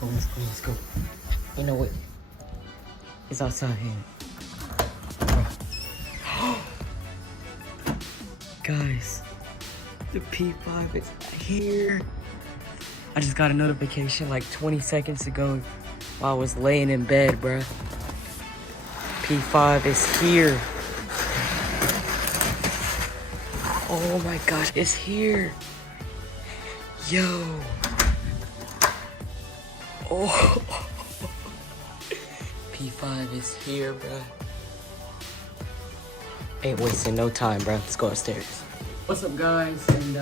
go, let's go, let's go. You know what? It's outside here. Guys, the P5 is here. I just got a notification like 20 seconds ago while I was laying in bed, bruh. P5 is here. Oh my gosh, it's here. Yo. Oh. P5 is here, bruh. Ain't wasting no time, bruh. Let's go upstairs. What's up, guys? And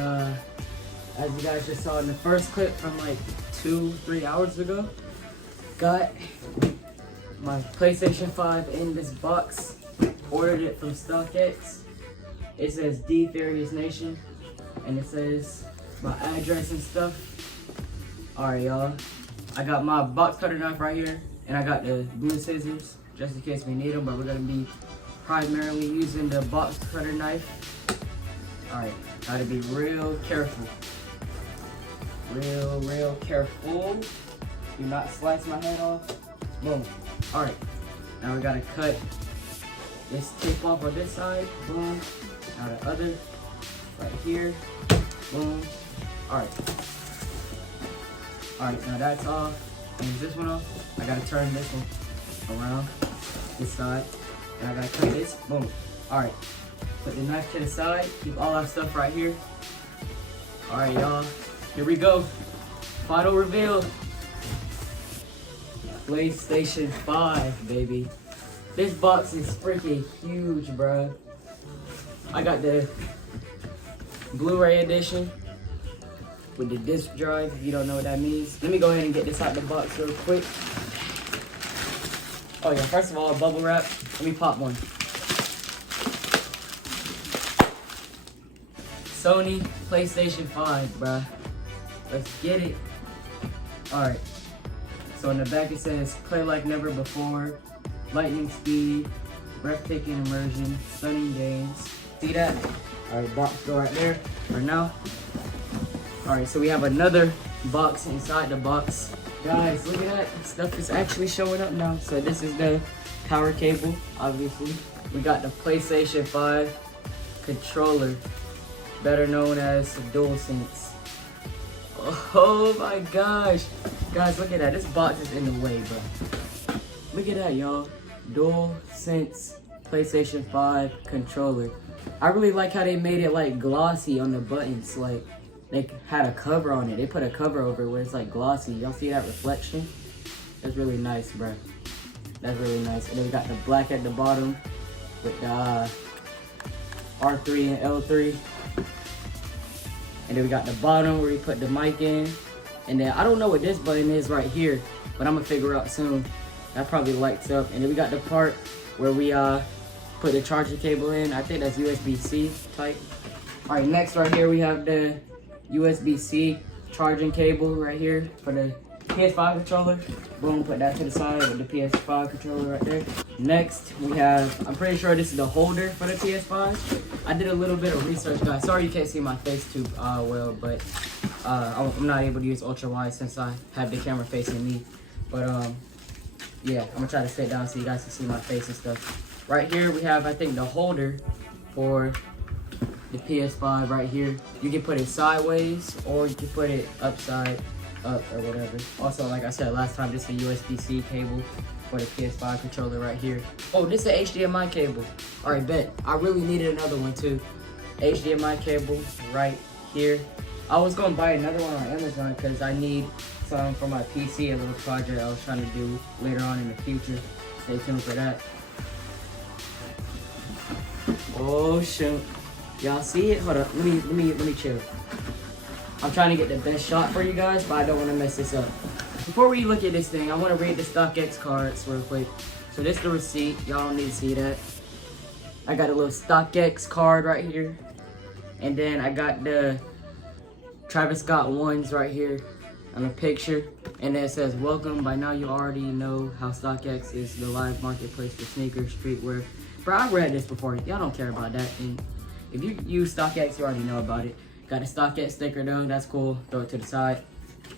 as you guys just saw in the first clip from like 2-3 hours ago, got my PlayStation 5 in this box. Ordered it from StockX. It says D Furious Nation, and it says my address and stuff. Alright, y'all. I got my box cutter knife right here, and I got the blue scissors just in case we need them, but we're gonna be primarily using the box cutter knife. Alright, gotta be real careful. Real careful. Do not slice my head off. Boom. Alright, now we gotta cut this tip off on this side. Boom. Now the other, right here. Boom. Alright. Alright, now that's off. And this one off. I gotta turn this one around this side. And I gotta cut this. Boom. Alright. Put the knife to the side. Keep all our stuff right here. Alright, y'all. Here we go. Final reveal. PlayStation 5, baby. This box is freaking huge, bro. I got the Blu-ray edition with the disc drive, if you don't know what that means. Let me go ahead and get this out of the box real quick. Oh yeah, first of all, bubble wrap. Let me pop one. Sony PlayStation 5, bruh. Let's get it. Alright. So in the back it says, play like never before, lightning speed, breathtaking immersion, stunning games. See that? Alright, box go right there for now. Alright, so we have another box inside the box. Guys, look at that. Stuff is actually showing up now. So this is the power cable, obviously. We got the PlayStation 5 controller, better known as DualSense. Oh my gosh. Guys, look at that. This box is in the way, bro. Look at that, y'all. DualSense PlayStation 5 controller. I really like how they made it like glossy on the buttons. Like they had a cover on it. They put a cover over it where it's like glossy. Y'all see that reflection? That's really nice, bro. That's really nice. And then we got the black at the bottom with the R3 and L3. And then we got the bottom where we put the mic in. And then I don't know what this button is right here, but I'm gonna figure out soon. That probably lights up. And then we got the part where we put the charger cable in. I think that's USB-C type. All right, next right here we have the USB-C charging cable right here for the PS5 controller. Boom, put that to the side with the PS5 controller right there. Next we have, I'm pretty sure this is the holder for the PS5. I did a little bit of research, guys. Sorry you can't see my face too well, but I'm not able to use ultra wide since I have the camera facing me. But yeah, I'm gonna try to sit down so you guys can see my face and stuff. Right here we have, I think, the holder for the PS5 right here. You can put it sideways or you can put it upside up or whatever. Also, like I said last time, this is a USB-C cable for the PS5 controller right here. Oh, this is an HDMI cable. All right, bet. I really needed another one too. HDMI cable right here. I was gonna buy another one on Amazon because I need some for my PC, a little project I was trying to do later on in the future. Stay tuned for that. Oh shoot. Y'all see it? Hold up. Let me chill. I'm trying to get the best shot for you guys, but I don't want to mess this up. Before we look at this thing, I want to read the StockX cards real quick. So this is the receipt. Y'all don't need to see that. I got a little StockX card right here. And then I got the Travis Scott ones right here on a picture. And then it says, welcome. By now you already know how StockX is the live marketplace for sneakers, streetwear. Bro, I read this before. Y'all don't care about that. And if you use StockX, you already know about it. Got a StockX sticker though. That's cool. Throw it to the side.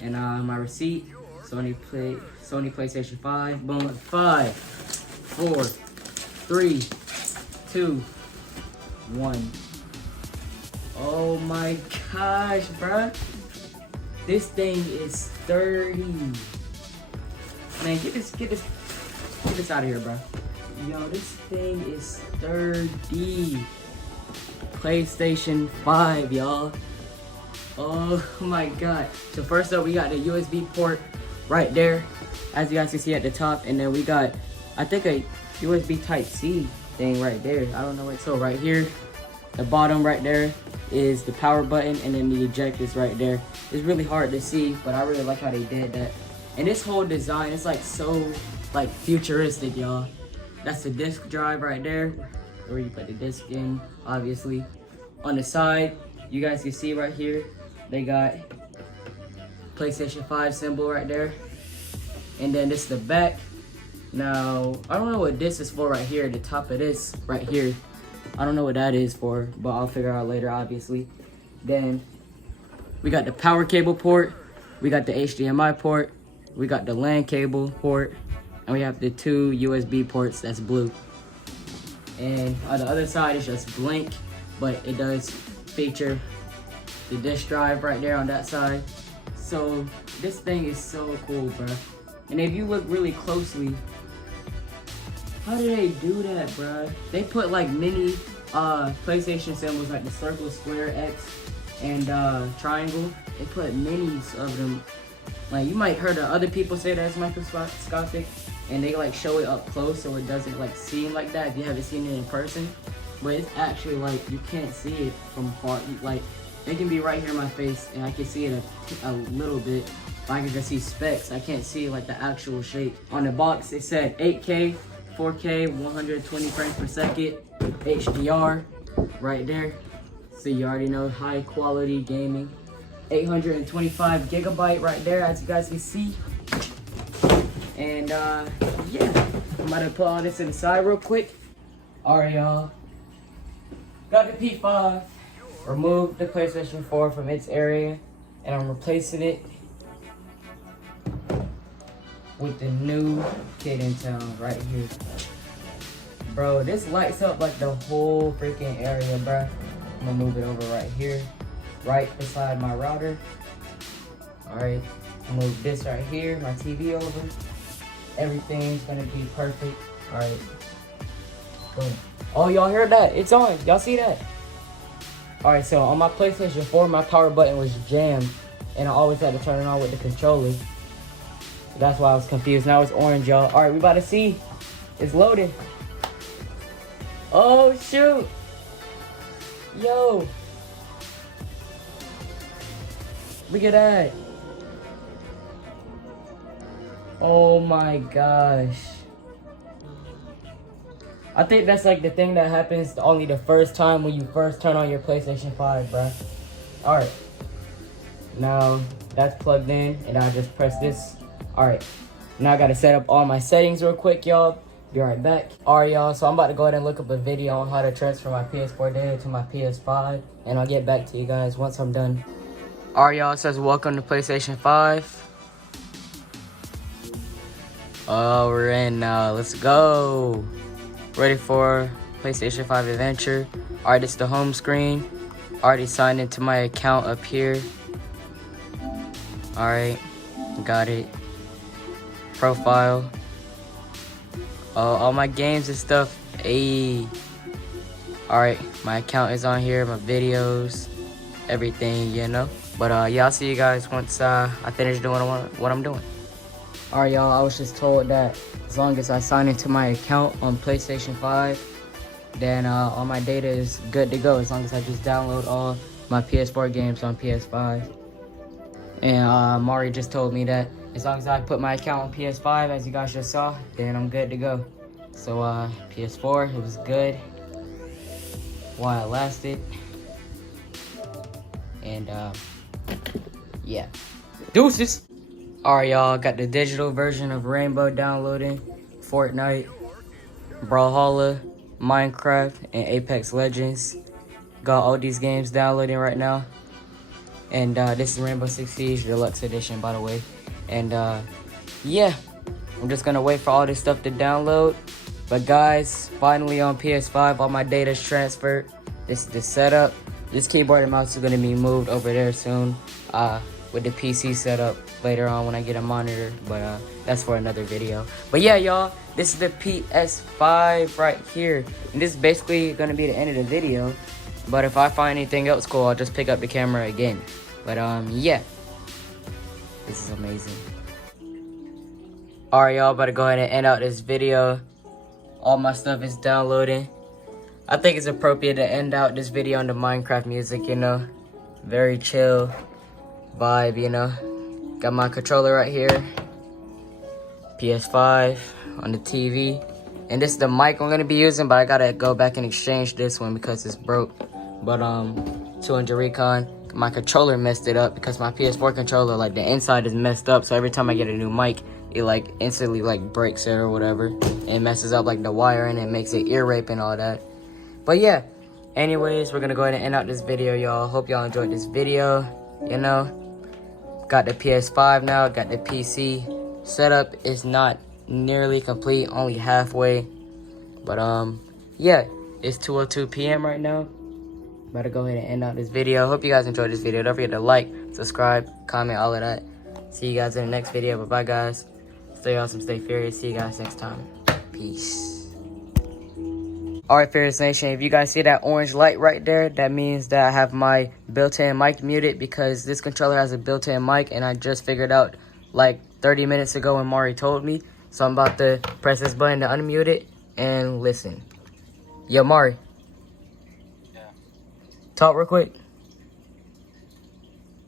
And my receipt Sony PlayStation 5. Boom. 5, 4, 3, 2, 1. Oh my gosh, bruh. This thing is sturdy. Man, get this out of here, bro. Yo, this thing is sturdy. PlayStation 5, y'all. Oh my god. So first up, we got the USB port right there, as you guys can see at the top, and then we got, I think, a USB Type-C thing right there. I don't know what. So right here, the bottom right there is the power button, and then the eject is right there. It's really hard to see, but I really like how they did that. And this whole design is like so like futuristic, y'all. That's the disk drive right there, where you put the disc in, obviously. On the side, you guys can see right here, they got PlayStation 5 symbol right there. And then this is the back. Now, I don't know what this is for right here, the top of this right here. I don't know what that is for, but I'll figure out later, obviously. Then we got the power cable port, we got the HDMI port, we got the LAN cable port, and we have the 2 USB ports that's blue. And on the other side is just blank, but it does feature the disk drive right there on that side. So this thing is so cool, bro. And if you look really closely, how do they do that, bro? They put like mini PlayStation symbols like the circle, square, X, and triangle. They put minis of them. Like, you might heard of other people say that's microscopic, and they like show it up close so it doesn't like seem like that if you haven't seen it in person. But it's actually like you can't see it from far. Like, they can be right here in my face and I can see it a little bit. I can just see specks. I can't see like the actual shape. On the box it said 8K, 4K, 120 frames per second, HDR right there. So you already know, high quality gaming. 825 gigabyte right there, as you guys can see. And yeah, I'm about to put all this in the side real quick. Alright, y'all. Got the P5. Removed the PlayStation 4 from its area, and I'm replacing it with the new kid in town right here. Bro, this lights up like the whole freaking area, bro. I'm gonna move it over right here, right beside my router. Alright, move this right here, my TV over. Everything's gonna be perfect. Alright, boom. Oh, y'all heard that? It's on. Y'all see that? Alright, so on my PlayStation 4, my power button was jammed, and I always had to turn it on with the controller. That's why I was confused. Now it's orange, y'all. Alright, we about to see. It's loading. Oh, shoot. Yo. Look at that. Oh my gosh. I think that's like the thing that happens only the first time when you first turn on your PlayStation 5, bruh. Alright. Now that's plugged in, and I just press this. Alright. Now I gotta set up all my settings real quick, y'all. Be right back. Alright, y'all. So I'm about to go ahead and look up a video on how to transfer my PS4 data to my PS5. And I'll get back to you guys once I'm done. Alright, y'all. It says welcome to PlayStation 5. Oh, we're in now. Let's go. Ready for PlayStation 5 adventure. Alright, it's the home screen. Already signed into my account up here. Alright, got it. Profile. All my games and stuff. Ayy. Alright, my account is on here, my videos, everything, you know. But yeah, I'll see you guys once I finish doing what I'm doing. Alright, y'all, I was just told that as long as I sign into my account on PlayStation 5, then all my data is good to go, as long as I just download all my PS4 games on PS5. And Mari just told me that as long as I put my account on PS5, as you guys just saw, then I'm good to go. So PS4, it was good while it lasted. And yeah, deuces. Alright, y'all, got the digital version of Rainbow downloading. Fortnite, Brawlhalla, Minecraft, and Apex Legends. Got all these games downloading right now. And this is Rainbow Six Siege Deluxe Edition, by the way. And yeah, I'm just gonna wait for all this stuff to download. But guys, finally on PS5, all my data's transferred. This is the setup. This keyboard and mouse is gonna be moved over there soon with the PC setup later on when I get a monitor. But that's for another video. But yeah, y'all, this is the PS5 right here. And this is basically gonna be the end of the video. But if I find anything else cool, I'll just pick up the camera again. But yeah, this is amazing. Alright, y'all, about to go ahead and end out this video. All my stuff is downloading. I think it's appropriate to end out this video on the Minecraft music, you know. Very chill vibe, you know. Got my controller right here. PS5 on the TV. And this is the mic I'm gonna be using, but I gotta go back and exchange this one because it's broke. But 200 recon. My controller messed it up because my PS4 controller, like, the inside is messed up. So every time I get a new mic, it like instantly like breaks it or whatever. And messes up like the wiring and makes it ear rape and all that. But yeah, anyways, we're gonna go ahead and end out this video, y'all. Hope y'all enjoyed this video. You know, got the PS5 now, got the PC. Setup is not nearly complete, only halfway. But yeah, it's 2:02 p.m. right now. About to go ahead and end out this video. Hope you guys enjoyed this video. Don't forget to like, subscribe, comment, all of that. See you guys in the next video. Bye bye, guys. Stay awesome, stay furious. See you guys next time. Peace. Alright, Furious Nation, if you guys see that orange light right there, that means that I have my built-in mic muted because this controller has a built-in mic, and I just figured out like 30 minutes ago when Mari told me. So I'm about to press this button to unmute it and listen. Yo, Mari. Yeah. Talk real quick.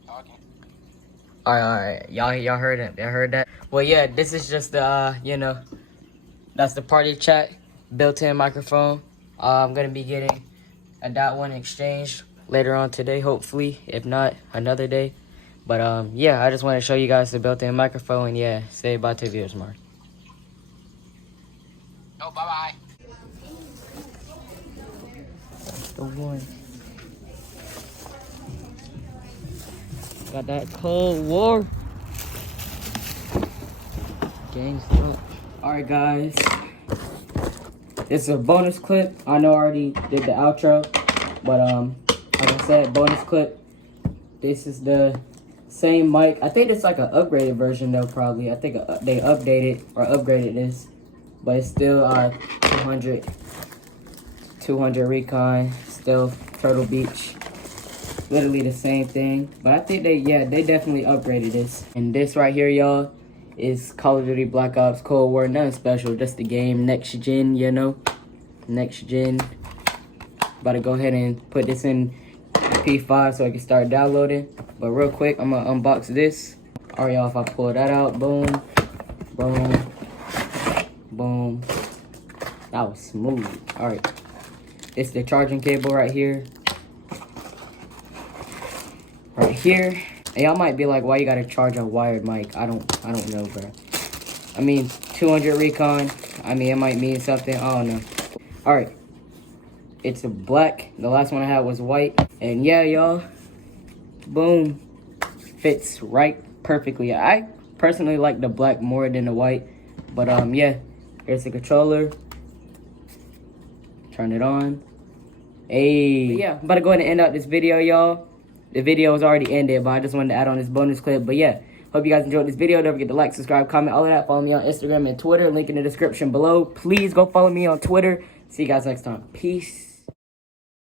Talking. Alright. Y'all heard it. Y'all heard that? Well, yeah, this is just the, you know, that's the party chat built-in microphone. I'm going to be getting a .1 exchange later on today, hopefully. If not, another day. But, yeah, I just want to show you guys the built-in microphone. And, yeah, say bye to viewers, Mark. Oh, bye-bye. The one. Got that Cold War. Game's up. Alright, guys. This is a bonus clip. I know I already did the outro. But, like I said, bonus clip. This is the same mic. I think it's like an upgraded version, though, probably. I think they updated or upgraded this. But it's still 200 recon. Still Turtle Beach. Literally the same thing. But I think they definitely upgraded this. And this right here, y'all, is Call of Duty Black Ops Cold War. Nothing special, just the game. Next gen, you know. Next gen. About to go ahead and put this in P5 so I can start downloading. But real quick, I'm gonna unbox this. Alright, y'all, if I pull that out, boom, boom, boom. That was smooth. Alright. It's the charging cable right here. Right here. And y'all might be like, why you gotta charge a wired mic? I don't know, bro. I mean, 200 recon. I mean, it might mean something. I don't know. Alright. It's a black. The last one I had was white. And yeah, y'all. Boom. Fits right perfectly. I personally like the black more than the white. But yeah. Here's the controller. Turn it on. Hey. But yeah, I'm about to go ahead and end out this video, y'all. The video is already ended, but I just wanted to add on this bonus clip. But yeah, hope you guys enjoyed this video. Don't forget to like, subscribe, comment, all of that. Follow me on Instagram and Twitter. Link in the description below. Please go follow me on Twitter. See you guys next time. Peace.